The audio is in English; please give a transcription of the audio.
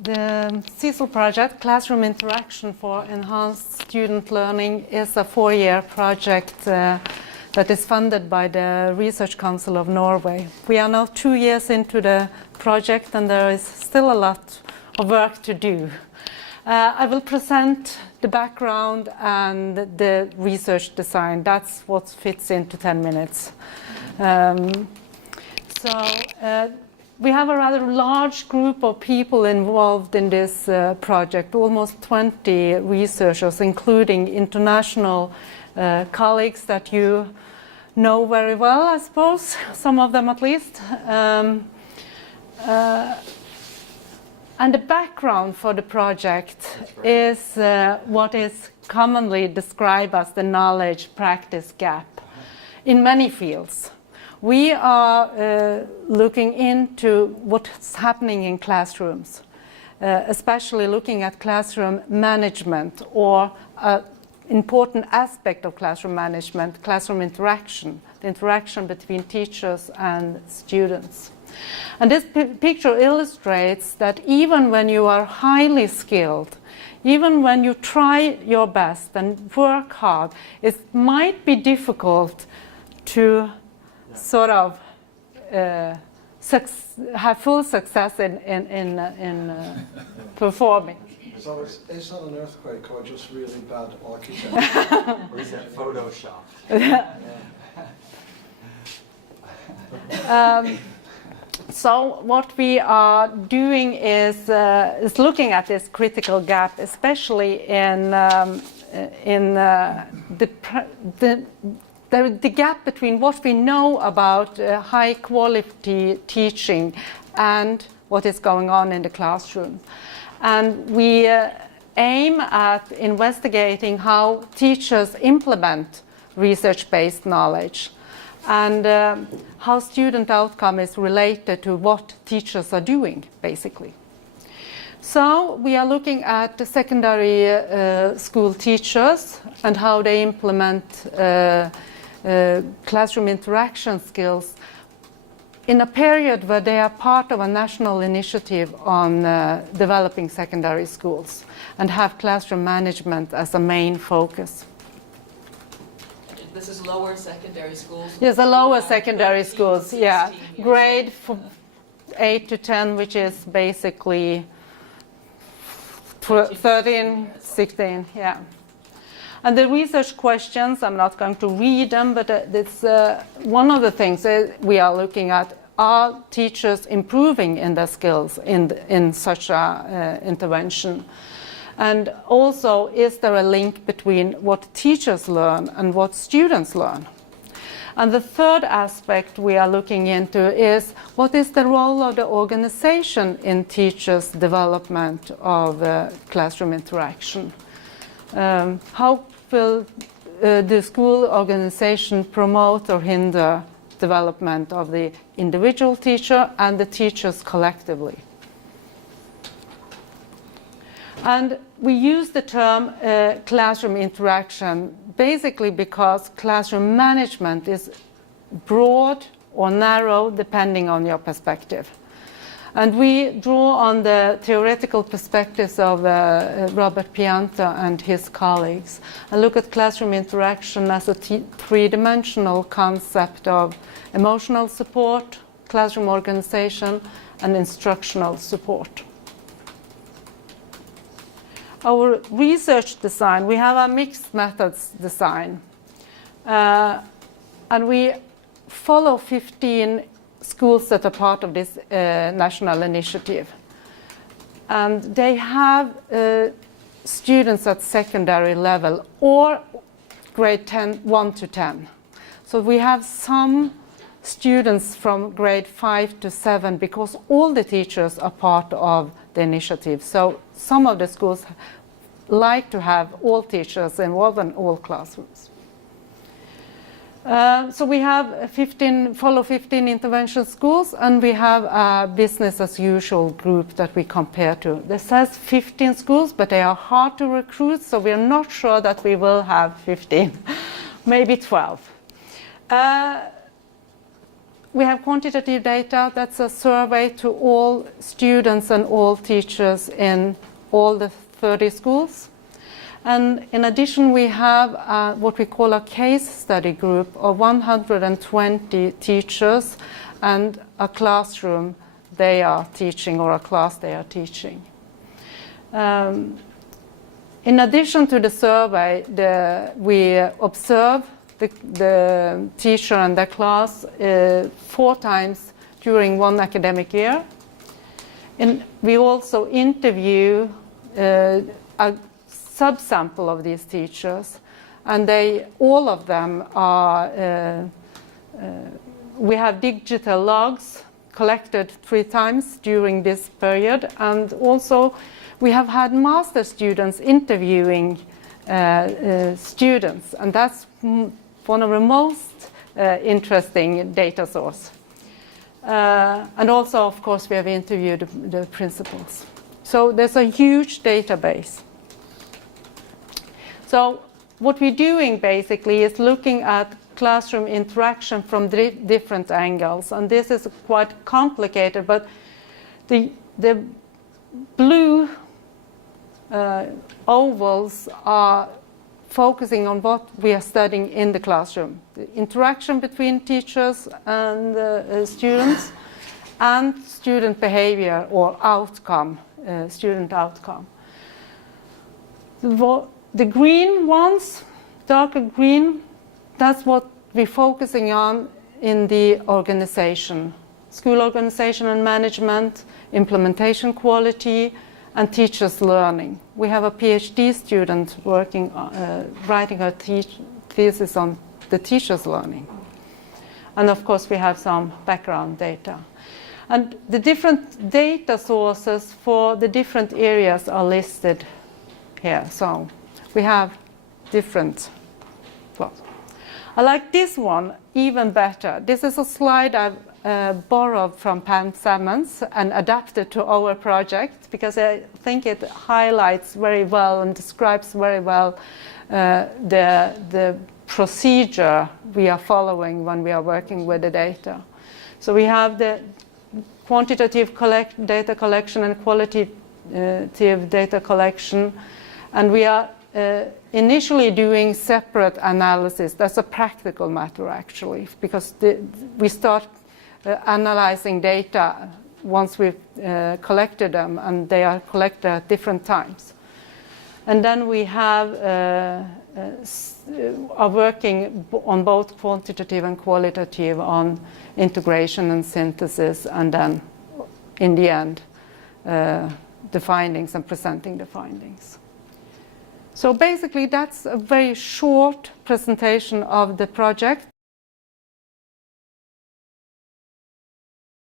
The CIESL-project, Classroom Interaction for Enhanced Student Learning, is a 4-year project that is funded by the Research Council of Norway. We are now 2 years into the project and there is still a lot of work to do. I will present the background and the research design. That's what fits into 10 minutes. We have a rather large group of people involved in this project, almost 20 researchers, including international colleagues that you know very well, I suppose, some of them at least. And the background for the project is what is commonly described as the knowledge-practice gap in many fields. We are looking into what's happening in classrooms, especially looking at classroom management or an important aspect of classroom management, classroom interaction, the interaction between teachers and students. And this picture illustrates that even when you are highly skilled, even when you try your best and work hard, it might be difficult to sort of have full success in performing. So is that an earthquake or just really bad architecture? Or is that Photoshop? So what we are doing is looking at this critical gap, especially in the gap between what we know about high quality teaching and what is going on in the classroom. And we aim at investigating how teachers implement research-based knowledge and how student outcome is related to what teachers are doing, basically. So we are looking at the secondary school teachers and how they implement classroom interaction skills in a period where they are part of a national initiative on developing secondary schools and have classroom management as a main focus. This is lower secondary schools? Yes, the lower secondary schools, 16, yeah. Grade 8 to 10, which is basically 13, 16, yeah. And the research questions, I'm not going to read them, but it's one of the things we are looking at, are teachers improving in their skills in such an intervention? And also, is there a link between what teachers learn and what students learn? And the third aspect we are looking into is what is the role of the organization in teachers' development of classroom interaction? How will the school organization promote or hinder development of the individual teacher and the teachers collectively? And we use the term classroom interaction basically because classroom management is broad or narrow depending on your perspective. And we draw on the theoretical perspectives of Robert Pianta and his colleagues and look at classroom interaction as a three-dimensional concept of emotional support, classroom organization, and instructional support. Our research design, we have a mixed methods design. And we follow 15 schools that are part of this national initiative. And they have students at secondary level or grade 1 to 10. So we have some students from grade 5 to 7 because all the teachers are part of the initiative. So some of the schools like to have all teachers involved in all classrooms. So we have 15 intervention schools, and we have a business as usual group that we compare to. This says 15 schools, but they are hard to recruit, so we are not sure that we will have 15, maybe 12. we have quantitative data. That's a survey to all students and all teachers in all the 30 schools. And in addition, we have what we call a case study group of 120 teachers and a classroom they are teaching, or a class they are teaching. In addition to the survey, we observe the teacher and the class 4 times during one academic year. And we also interview a subsample of these teachers, and all of them are, we have digital logs collected 3 times during this period, and also we have had master students interviewing students, and that's one of the most interesting data source. And also, of course, we have interviewed the principals. So there's a huge database. So what we're doing basically is looking at classroom interaction from different angles, and this is quite complicated, but the blue ovals are focusing on what we are studying in the classroom, the interaction between teachers and students, and student behavior or outcome, student outcome. The green ones, darker green, that's what we're focusing on in the organization, school organization and management, implementation quality, and teachers' learning. We have a PhD student working, writing a thesis on the teachers' learning. And of course, we have some background data. And the different data sources for the different areas are listed here. So we have different, well, I like this one even better. This is a slide I've borrowed from Pam Salmons and adapted to our project, because I think it highlights very well and describes very well the procedure we are following when we are working with the data. So we have the quantitative data collection and qualitative data collection, and we are initially doing separate analysis. That's a practical matter, actually, because we start analyzing data once we've collected them, and they are collected at different times. And then we have are working on both quantitative and qualitative on integration and synthesis, and then in the end the findings and presenting the findings. So basically that's a very short presentation of the project.